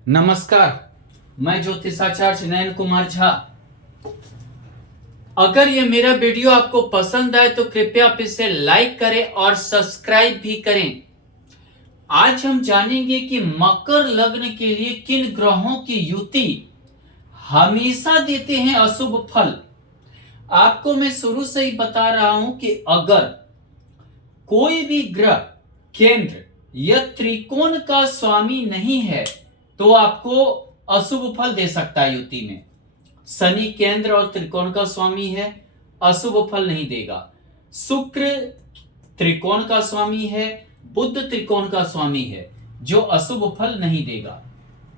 नमस्कार। मैं ज्योतिषाचार्य नयन कुमार झा। अगर ये मेरा वीडियो आपको पसंद आए तो कृपया आप इसे लाइक करें और सब्सक्राइब भी करें। आज हम जानेंगे कि मकर लग्न के लिए किन ग्रहों की युति हमेशा देते हैं अशुभ फल। आपको मैं शुरू से ही बता रहा हूं कि अगर कोई भी ग्रह केंद्र या त्रिकोण का स्वामी नहीं है तो आपको अशुभ फल दे सकता है युति में। शनि केंद्र और त्रिकोण का स्वामी है, अशुभ फल नहीं देगा। शुक्र त्रिकोण का स्वामी है, बुध त्रिकोण का स्वामी है, जो अशुभ फल नहीं देगा।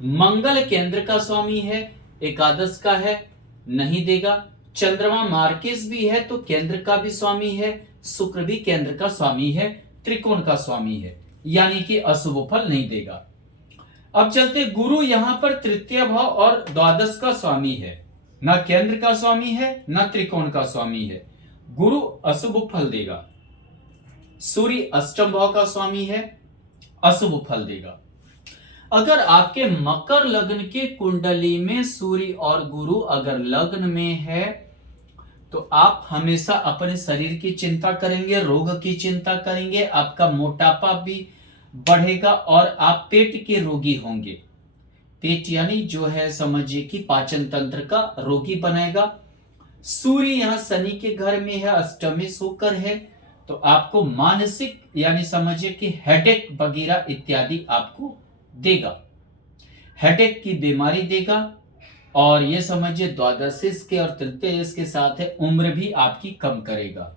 मंगल केंद्र का स्वामी है, एकादश का है, नहीं देगा। चंद्रमा मार्केस भी है तो केंद्र का भी स्वामी है, शुक्र भी केंद्र का स्वामी है, त्रिकोण का स्वामी है, यानी कि अशुभ फल नहीं देगा। अब चलते, गुरु यहां पर तृतीय भाव और द्वादश का स्वामी है, न केंद्र का स्वामी है न त्रिकोण का स्वामी है, गुरु अशुभ फल देगा। सूर्य अष्टम भाव का स्वामी है, अशुभ फल देगा। अगर आपके मकर लग्न के कुंडली में सूर्य और गुरु अगर लग्न में है तो आप हमेशा अपने शरीर की चिंता करेंगे, रोग की चिंता करेंगे, आपका मोटापा भी बढ़ेगा और आप पेट के रोगी होंगे। पेट यानी जो है समझिए कि पाचन तंत्र का रोगी बनाएगा। सूर्य यहां शनि के घर में है, अष्टमी होकर है, तो आपको मानसिक यानी समझिए कि हेडेक वगैरह इत्यादि आपको देगा, हेडेक की बीमारी देगा। और ये समझिए द्वादशीस के और तृतीयस के साथ है, उम्र भी आपकी कम करेगा।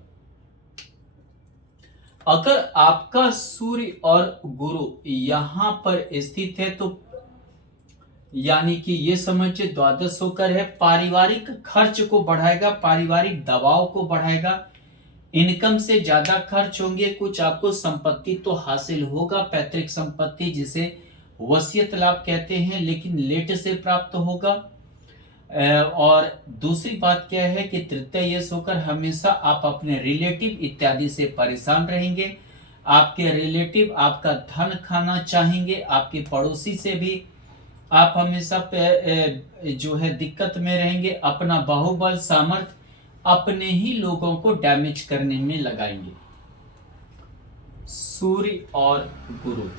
अगर आपका सूर्य और गुरु यहां पर स्थित है तो यानी कि ये समझिए द्वादश होकर है, पारिवारिक खर्च को बढ़ाएगा, पारिवारिक दबाव को बढ़ाएगा, इनकम से ज्यादा खर्च होंगे। कुछ आपको संपत्ति तो हासिल होगा, पैतृक संपत्ति जिसे वसीयत लाभ कहते हैं, लेकिन लेट से प्राप्त होगा। और दूसरी बात क्या है कि तृतीय होकर हमेशा आप अपने रिलेटिव इत्यादि से परेशान रहेंगे। आपके रिलेटिव आपका धन खाना चाहेंगे, आपके पड़ोसी से भी आप हमेशा जो है दिक्कत में रहेंगे। अपना बाहुबल सामर्थ्य अपने ही लोगों को डैमेज करने में लगाएंगे। सूर्य और गुरु,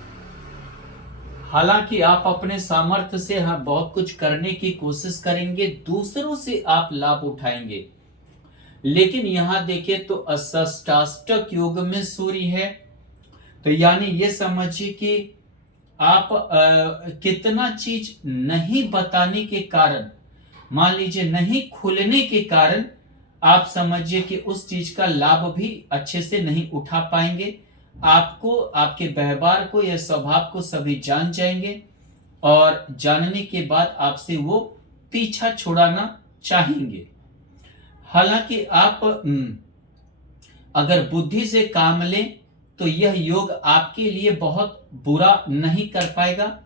हालांकि आप अपने सामर्थ्य से बहुत कुछ करने की कोशिश करेंगे, दूसरों से आप लाभ उठाएंगे, लेकिन यहां देखिए तो अष्टाष्टक योग में सूर्य है, तो यानी ये समझिए कि आप कितना चीज नहीं बताने के कारण, मान लीजिए नहीं खुलने के कारण, आप समझिए कि उस चीज का लाभ भी अच्छे से नहीं उठा पाएंगे। आपको आपके व्यवहार को या स्वभाव को सभी जान जाएंगे और जानने के बाद आपसे वो पीछा छुड़ाना चाहेंगे। हालांकि आप अगर बुद्धि से काम लें तो यह योग आपके लिए बहुत बुरा नहीं कर पाएगा,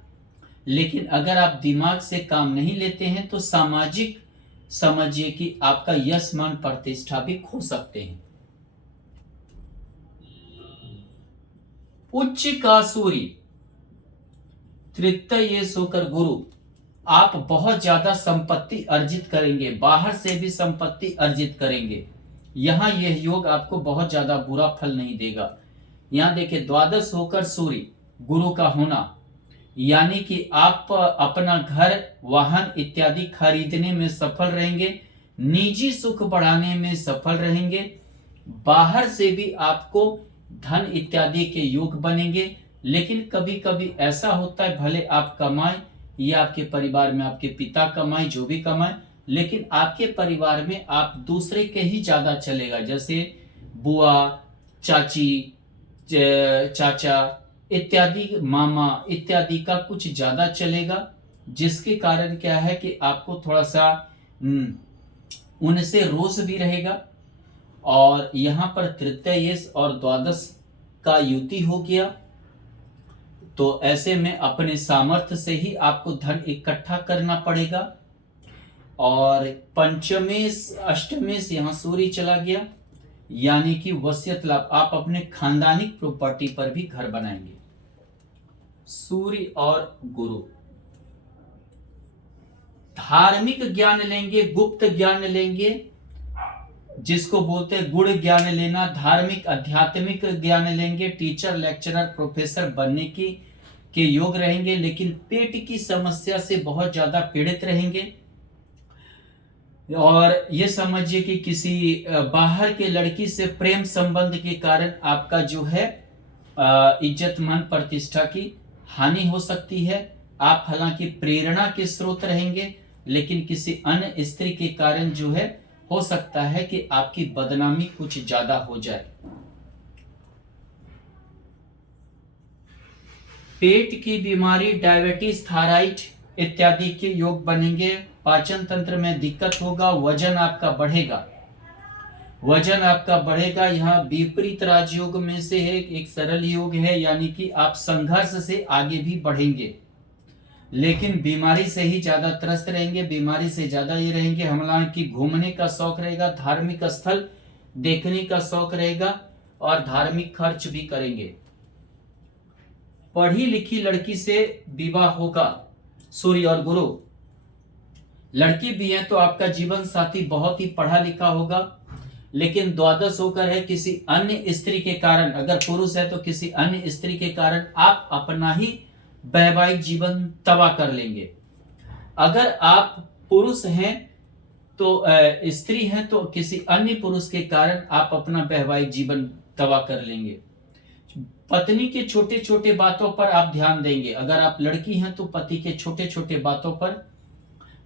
लेकिन अगर आप दिमाग से काम नहीं लेते हैं तो सामाजिक समझिए कि आपका यश मान प्रतिष्ठा भी खो सकते हैं। उच्च का सूर्य तृतीय होकर गुरु, आप बहुत ज्यादा संपत्ति अर्जित करेंगे, बाहर से भी संपत्ति अर्जित करेंगे। यहां यह योग आपको बहुत ज्यादा बुरा फल नहीं देगा। यहां देखिए द्वादश होकर सूर्य गुरु का होना, यानी कि आप अपना घर वाहन इत्यादि खरीदने में सफल रहेंगे, निजी सुख बढ़ाने में सफल रहेंगे, बाहर से भी आपको धन इत्यादि के योग बनेंगे। लेकिन कभी कभी ऐसा होता है, भले आप कमाएं या आपके परिवार में आपके पिता कमाएं, जो भी कमाएं, लेकिन आपके परिवार में आप दूसरे के ही ज्यादा चलेगा, जैसे बुआ, चाची, चाचा इत्यादि, मामा इत्यादि का कुछ ज्यादा चलेगा, जिसके कारण क्या है कि आपको थोड़ा सा उनसे रोष भी रहेगा। और यहां पर तृतीय और द्वादश का युति हो गया, तो ऐसे में अपने सामर्थ्य से ही आपको धन इकट्ठा करना पड़ेगा। और पंचमेश अष्टमेश यहां सूर्य चला गया, यानी कि वसीयत लाभ, आप अपने खानदानिक प्रॉपर्टी पर भी घर बनाएंगे। सूर्य और गुरु धार्मिक ज्ञान लेंगे, गुप्त ज्ञान लेंगे, जिसको बोलते हैं गुड़ ज्ञान लेना, धार्मिक आध्यात्मिक ज्ञान लेंगे, टीचर लेक्चरर प्रोफेसर बनने की के योग रहेंगे, लेकिन पेट की समस्या से बहुत ज्यादा पीड़ित रहेंगे। और ये समझिए कि किसी बाहर के लड़की से प्रेम संबंध के कारण आपका जो है इज्जत मान प्रतिष्ठा की हानि हो सकती है। आप हालांकि प्रेरणा के स्रोत रहेंगे, लेकिन किसी अन्य स्त्री के कारण जो है हो सकता है कि आपकी बदनामी कुछ ज्यादा हो जाए। पेट की बीमारी, डायबिटीज, थायराइड इत्यादि के योग बनेंगे। पाचन तंत्र में दिक्कत होगा, वजन आपका बढ़ेगा, वजन आपका बढ़ेगा। यहाँ विपरीत राजयोग में से है एक सरल योग है, यानी कि आप संघर्ष से आगे भी बढ़ेंगे, लेकिन बीमारी से ही ज्यादा त्रस्त रहेंगे, बीमारी से ज्यादा ये रहेंगे। हालांकि घूमने का शौक रहेगा, धार्मिक स्थल देखने का शौक रहेगा और धार्मिक खर्च भी करेंगे। पढ़ी लिखी लड़की से विवाह होगा। सूर्य और गुरु, लड़की भी है तो आपका जीवन साथी बहुत ही पढ़ा लिखा होगा, लेकिन द्वादश होकर है किसी अन्य स्त्री के कारण, अगर पुरुष है तो किसी अन्य स्त्री के कारण आप अपना ही वैवाहिक जीवन तबाह कर लेंगे। अगर आप पुरुष हैं तो स्त्री हैं तो किसी अन्य पुरुष के कारण आप अपना वैवाहिक जीवन तबाह कर लेंगे। पत्नी के छोटे छोटे बातों पर आप ध्यान देंगे। अगर आप लड़की हैं तो पति के छोटे छोटे बातों पर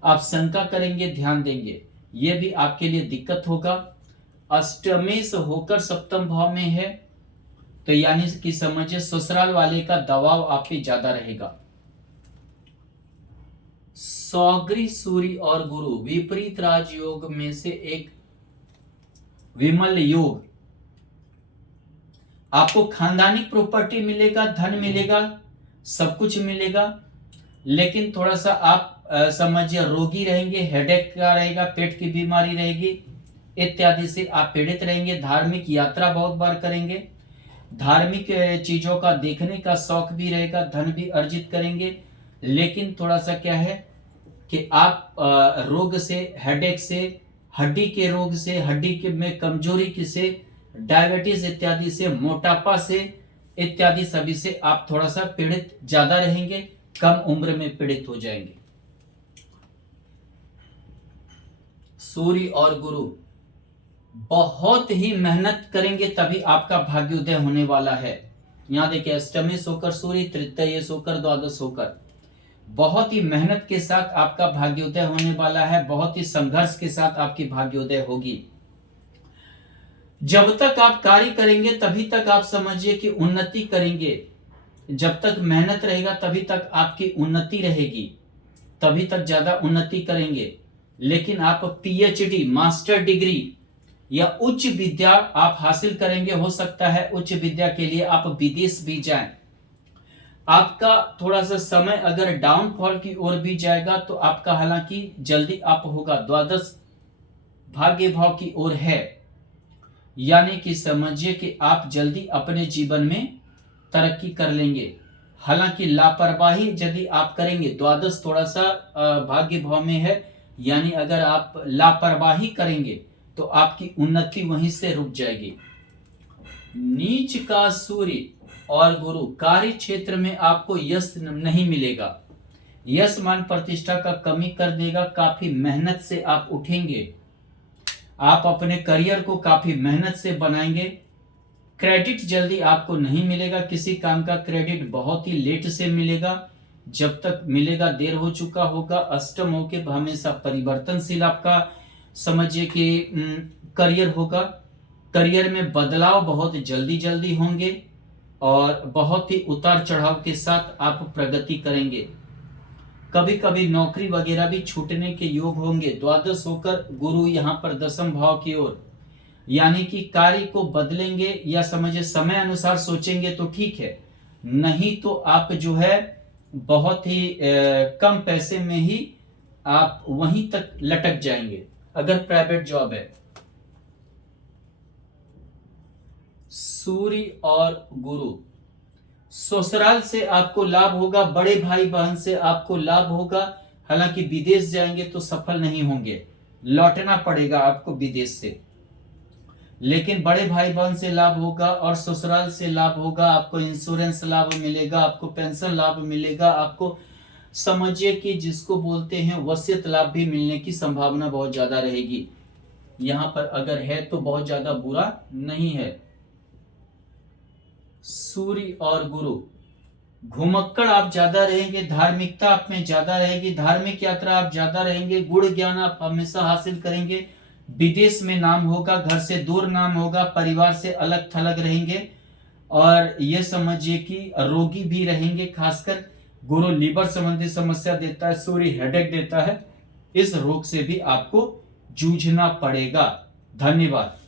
आप शंका करेंगे, ध्यान देंगे, यह भी आपके लिए दिक्कत होगा। अष्टमेश होकर सप्तम भाव में है, तो यानी कि समझिए ससुराल वाले का दबाव आप पे ज्यादा रहेगा। सौगरी, सूर्य और गुरु विपरीत राजयोग में से एक विमल योग। आपको खानदानी प्रॉपर्टी मिलेगा, धन मिलेगा, सब कुछ मिलेगा, लेकिन थोड़ा सा आप समझिए रोगी रहेंगे, हेडेक का रहेगा, पेट की बीमारी रहेगी इत्यादि से आप पीड़ित रहेंगे। धार्मिक यात्रा बहुत बार करेंगे, धार्मिक चीजों का देखने का शौक भी रहेगा, धन भी अर्जित करेंगे, लेकिन थोड़ा सा क्या है कि आप रोग से, हेडेक से, हड्डी के रोग से, हड्डी के में कमजोरी की से, डायबिटीज इत्यादि से, मोटापा से इत्यादि सभी से आप थोड़ा सा पीड़ित ज्यादा रहेंगे, कम उम्र में पीड़ित हो जाएंगे। सूर्य और गुरु बहुत ही मेहनत करेंगे तभी आपका भाग्योदय होने वाला है। यहां देखिए अष्टमेश होकर सूर्य, तृतीयेश होकर, द्वादश होकर, बहुत ही मेहनत के साथ आपका भाग्योदय होने वाला है, बहुत ही संघर्ष के साथ आपकी भाग्योदय होगी। जब तक आप कार्य करेंगे तभी तक आप समझिए कि उन्नति करेंगे, जब तक मेहनत रहेगा तभी तक आपकी उन्नति रहेगी, तभी तक ज्यादा उन्नति करेंगे। लेकिन आप पीएचडी, मास्टर डिग्री या उच्च विद्या आप हासिल करेंगे, हो सकता है उच्च विद्या के लिए आप विदेश भी जाएं। आपका थोड़ा सा समय अगर डाउनफॉल की ओर भी जाएगा तो आपका हालांकि जल्दी अप होगा। द्वादश भाग्य भाव की ओर है, यानी कि समझिए कि आप जल्दी अपने जीवन में तरक्की कर लेंगे। हालांकि लापरवाही यदि आप करेंगे, द्वादश थोड़ा सा भाग्य भाव में है, यानी अगर आप लापरवाही करेंगे तो आपकी उन्नति वहीं से रुक जाएगी। नीच का सूर्य और गुरु कार्य क्षेत्र में आपको यश नहीं मिलेगा, यश मान प्रतिष्ठा का कमी कर देगा। काफी मेहनत से आप उठेंगे, आप अपने करियर को काफी मेहनत से बनाएंगे। क्रेडिट जल्दी आपको नहीं मिलेगा, किसी काम का क्रेडिट बहुत ही लेट से मिलेगा, जब तक मिलेगा देर हो चुका होगा। अष्टम होके हमेशा परिवर्तनशील आपका समझिए कि करियर होगा, करियर में बदलाव बहुत जल्दी जल्दी होंगे और बहुत ही उतार चढ़ाव के साथ आप प्रगति करेंगे। कभी कभी नौकरी वगैरह भी छूटने के योग होंगे। द्वादश होकर गुरु यहाँ पर दसम भाव की ओर, यानी कि कार्य को बदलेंगे या समझिए समय अनुसार सोचेंगे तो ठीक है, नहीं तो आप जो है बहुत ही कम पैसे में ही आप वहीं तक लटक जाएंगे अगर प्राइवेट जॉब है। सूर्य और गुरु, ससुराल से आपको लाभ होगा, बड़े भाई बहन से आपको लाभ होगा, हालांकि विदेश जाएंगे तो सफल नहीं होंगे, लौटना पड़ेगा आपको विदेश से। लेकिन बड़े भाई बहन से लाभ होगा और ससुराल से लाभ होगा, आपको इंश्योरेंस लाभ मिलेगा, आपको पेंशन लाभ मिलेगा, आपको समझिए कि जिसको बोलते हैं वसीयत लाभ भी मिलने की संभावना बहुत ज्यादा रहेगी। यहां पर अगर है तो बहुत ज्यादा बुरा नहीं है। सूर्य और गुरु, घुमक्कड़ आप ज्यादा रहेंगे, धार्मिकता आप में ज्यादा रहेगी, धार्मिक यात्रा आप ज्यादा रहेंगे, गुण ज्ञान आप हमेशा हासिल करेंगे, विदेश में नाम होगा, घर से दूर नाम होगा, परिवार से अलग थलग रहेंगे, और ये समझिए कि रोगी भी रहेंगे। खासकर गुरु लीवर संबंधी समस्या देता है, सूर्य हेडेक देता है, इस रोग से भी आपको जूझना पड़ेगा। धन्यवाद।